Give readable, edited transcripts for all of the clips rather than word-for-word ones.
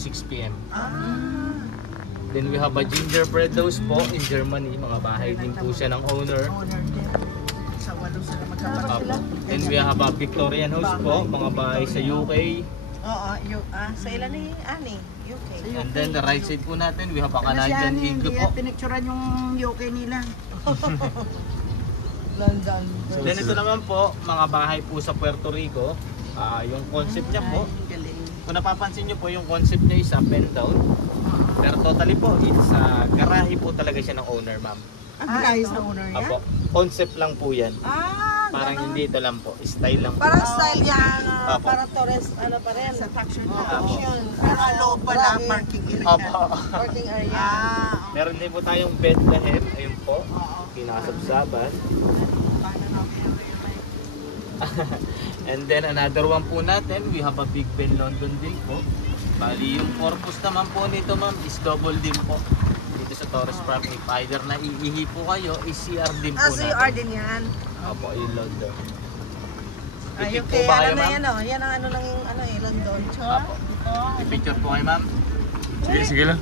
6 p.m. Then we have a gingerbread house po in Germany. Mga bahay din po siya ng owner. Sa walo sila magkapatid. Then we have a Victorian house po. Mga bahay sa UK. Oo, sa ilan ni Ani? UK. And then the right side po natin, we have a Canadian Igloo po. Pinicturean yung UK nila. London. Then ito naman po, mga bahay po sa Puerto Rico. Yung concept niya po, kung napapansin nyo po, yung concept niya is up and down. Pero totally po, it's garahe po talaga siya ng owner, ma'am. Garahe sa owner niya? Apo, concept lang po yan. Parang ganon. hindi ito lang po, style lang po. Parang style yan, Apo. para Torres, ano pa rin? Attraction. Pero loob pala, parking area. Apo. Parking area. Meron din po tayong Bethlehem, ayun po, pinakasabsaban. And then another one po natin, we have a Big Ben London din po. Bali yung purpose naman po nito, ma'am, is double din po. Dito sa Torres Farm, if either na iihi po kayo, is CR din po natin. CR din yan. Opo, yung London. Yung po ba kayo, ma'am? Yan ang ano ng London. Opo. I-picture po kayo, ma'am? Sige, sige lang.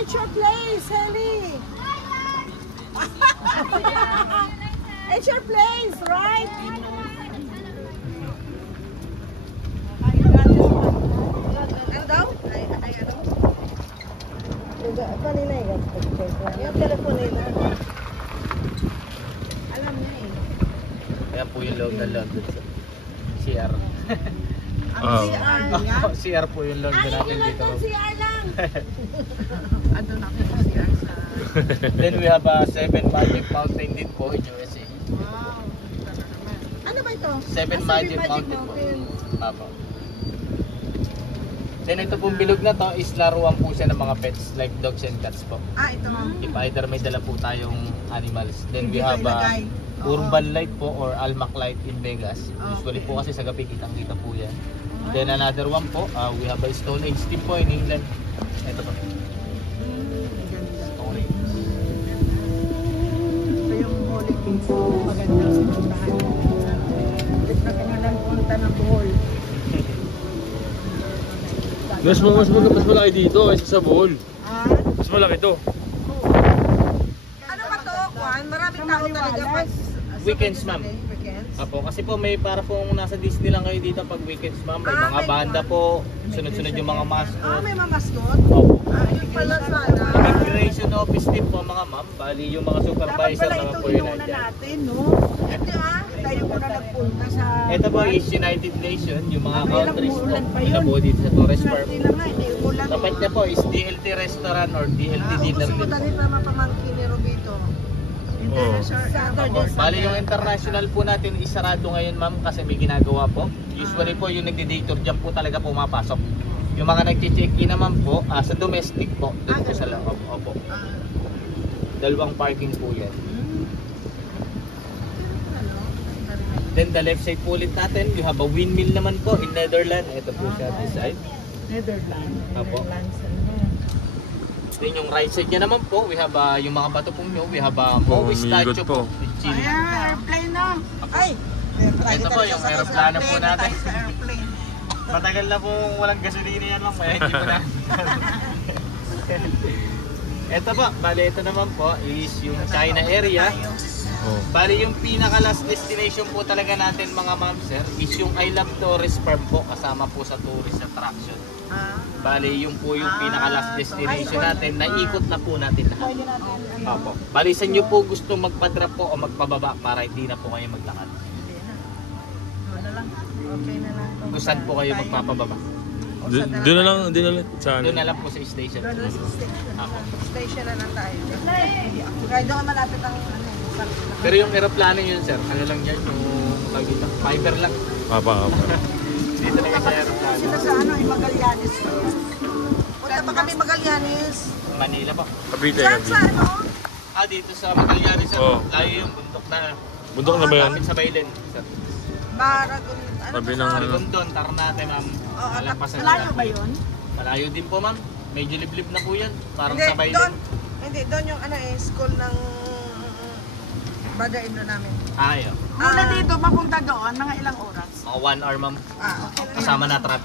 It's your place, Ellie. It's your place, right? Ano daw? Ay ano? Kanina yung telephone nila. Alam niya eh. Kaya po yung loob ng London. CR. CR niya? CR po yung London natin dito. CR lang. Andun ako sa CR sa... Then we have a 7 Magic Mountain din po in USA. Wow. Ano ba ito? 7 Magic Mountain po. Apo. Then ito pong bilog na to is laruan po siya ng mga pets like dogs and cats po. Ito. If either may dala po tayong animals. Then we Dito have a ilagay. Urban Light po or Almac Light in Vegas. Usually po kasi sa gabi kitang-kita po yan. Then another one po, we have a Stone Age team po in England. Ito po. Stone Age. Ito yung Holy Kings. Maganda sa puntahan. Ulit na kanilang punta ng Bohol. Mas malaki dito kaysa sa Bohol. Mas malaki to. Ano ba to, Juan? Maraming tao talaga pag... Weekends, ma'am. Weekends? Apo, kasi po may para pong nasa Disney lang kayo dito pag weekends, ma'am. May mga may banda po, sunod-sunod yung mga mascot. May mamascot? Opo. Yun pala sana. Immigration office din po mga ma'am. Bali yung mga supervisor Dapat pala mga ito po yun inuna nandyan. natin, no? Ito tayo muna nagpunta sa... Ito po is United Nations, yung mga Ilang countries po. umulan pa Ito yun. po dito sa Torres Farm. Swerte lang nga, hindi ulan. Tapat niya po is DLT Restaurant or DLT Dinner Gusto ko din po. dali pa mapamangkin ni Robito. Saturday. Bali yung international po natin isarado ngayon ma'am kasi may ginagawa po. Usually po yung nagdi-dator dyan po talaga pumapasok. Yung mga nagche-check-in naman po sa domestic po. Doon po sa loob. Opo. Dalawang parking po yan. Then the left side po ulit natin, you have a windmill naman po in Netherlands. Ito po siya this side. Netherlands. Opo. Then yung right side niya naman po, we have yung mga bato pong nyo, we have a Maui statue po. In Chile. Airplane na. Ay! Ito po yung aeroplano po natin. Sa airplane. Matagal na pong walang gasolina yan lang, kaya hindi po na. Ito po, bali ito naman po is yung China area. Bali yung pinaka last destination po talaga natin mga ma'am sir is yung I Love Torres Farm po kasama po sa tourist attraction. Bali yung po yung pinaka last destination natin, naikot na po natin lahat. Opo. Bali sa inyo po gusto magpa-drop po o magpababa para hindi na po kayo maglakad. Okay na lang. Kung saan po kayo magpapababa? Doon na lang, saan? Doon na lang po sa station. Doon sa station. Ako. Station na lang tayo. Kaya doon malapit ang Pero yung aeroplano yun sir, ano lang yan, yung pagkita, fiber lang. Apa. Dito na yung aeroplano. sila sa Magallanes. Punta pa kami Magallanes. Manila po. Cavite. Sa ano? Dito sa Magallanes sir, Oo. layo yung bundok na. Bundok na ba yan? Lapit sa Bailen sir. Baragon. Ano Sabi to ng sa? ano? Bundon, Tarnate ma'am. Malampasan Malayo nila. ba yun? Malayo din po ma'am. Medyo liblib na po yan. Parang Hindi, sa Bailen. doon. Hindi, doon yung school ng brother-in-law namin. Ayo. Mula dito, mapunta doon, mga ilang oras? Mga 1 hour ma'am. Okay. Kasama na traffic.